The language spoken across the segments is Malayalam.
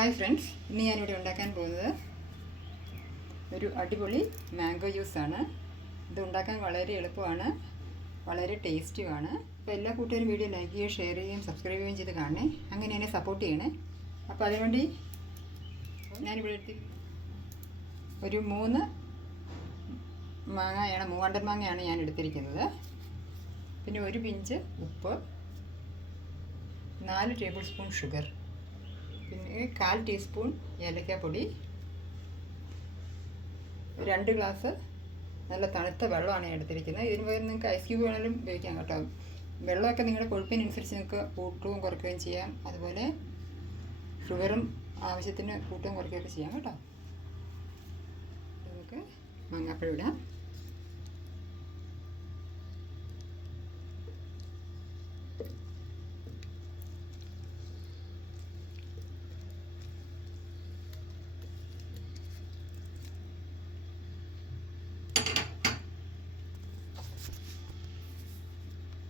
ഹായ് ഫ്രണ്ട്സ് ഇന്ന് ഞാനിവിടെ ഉണ്ടാക്കാൻ പോകുന്നത് ഒരു അടിപൊളി മാംഗോ ജ്യൂസാണ് ഇത് ഉണ്ടാക്കാൻ വളരെ എളുപ്പമാണ് വളരെ ടേസ്റ്റുമാണ് അപ്പോൾ എല്ലാ കൂട്ടുകാരും വീഡിയോ ലൈക്ക് ചെയ്യുകയും ഷെയർ ചെയ്യുകയും സബ്സ്ക്രൈബ് ചെയ്യുകയും ചെയ്ത് കാണണേ. അങ്ങനെ എന്നെ സപ്പോർട്ട് ചെയ്യണേ. അപ്പോൾ അതിനുവേണ്ടി ഞാനിവിടെ എത്തി ഒരു മൂന്ന് മാങ്ങയാണ് മൂവാണ്ടൻ മാങ്ങയാണ് ഞാൻ എടുത്തിരിക്കുന്നത്. പിന്നെ ഒരു പിഞ്ച് ഉപ്പ് നാല് ടേബിൾ സ്പൂൺ ഷുഗർ പിന്നെ കാൽ ടീസ്പൂൺ ഏലക്കാപ്പൊടി. രണ്ട് ഗ്ലാസ് നല്ല തണുത്ത വെള്ളമാണ് ഞാൻ എടുത്തിരിക്കുന്നത്. ഇതിന് പകരം നിങ്ങൾക്ക് ഐസ് ക്യൂബ് വേണമെങ്കിലും ഉപയോഗിക്കാം കേട്ടോ. വെള്ളമൊക്കെ നിങ്ങളുടെ കൊഴുപ്പിനനുസരിച്ച് നിങ്ങൾക്ക് കൂട്ടുകയും കുറയ്ക്കുകയും ചെയ്യാം. അതുപോലെ ഷുഗറും ആവശ്യത്തിന് കൂട്ടുകയും കുറയ്ക്കുകയൊക്കെ ചെയ്യാം കേട്ടോ. നമുക്ക് മാങ്ങാപ്പഴം ഇടാം.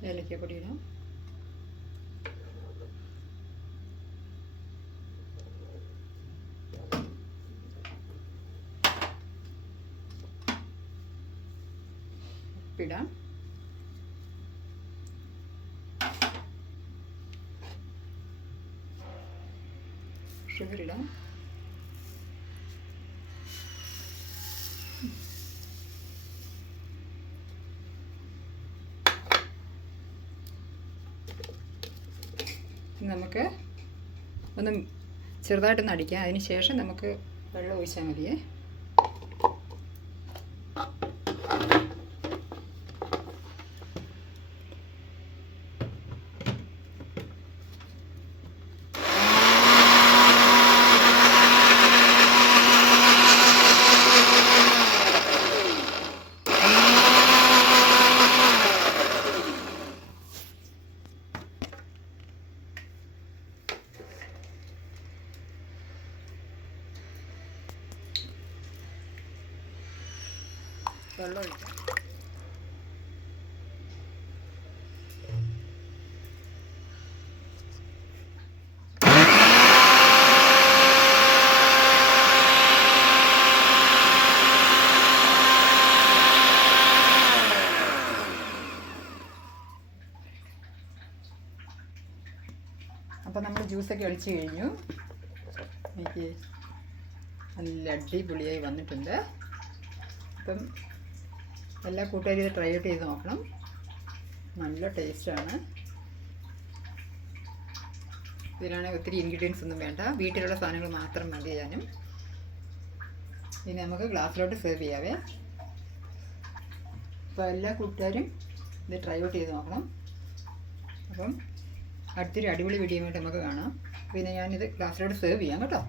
ഏലക്കപ്പൊടി ഇടാം ഉപ്പിടാം ഷുഗർ നമുക്ക് ഒന്ന് ചെറുതായിട്ടൊന്ന് അടിക്കാം. അതിന് ശേഷം നമുക്ക് വെള്ളം ഒഴിച്ചാൽ മതിയേ. വെള്ളം ഒഴിക്കാം. അപ്പം നമ്മൾ ജ്യൂസൊക്കെ ഒഴിച്ച് കഴിഞ്ഞു. എനിക്ക് നല്ല അടിപൊളിയായി വന്നിട്ടുണ്ട്. അപ്പം എല്ലാ കൂട്ടുകാരും ഇത് ട്രൈ ഔട്ട് ചെയ്ത് നോക്കണം. നല്ല ടേസ്റ്റാണ് ഇതിനാണെങ്കിൽ ഒത്തിരി ഇൻഗ്രീഡിയൻസ് ഒന്നും വേണ്ട. വീട്ടിലുള്ള സാധനങ്ങൾ മാത്രം മതി ചെയ്യാനും ഇനി നമുക്ക് ഗ്ലാസ്സിലോട്ട് സെർവ് ചെയ്യാവേ. അപ്പോൾ എല്ലാ കൂട്ടുകാരും ഇത് ട്രൈ ഔട്ട് ചെയ്ത് നോക്കണം. അപ്പം അടുത്തൊരു അടിപൊളി വീഡിയോ നമുക്ക് കാണാം. പിന്നെ ഞാനിത് ഗ്ലാസ്സിലോട്ട് സെർവ് ചെയ്യാം കേട്ടോ.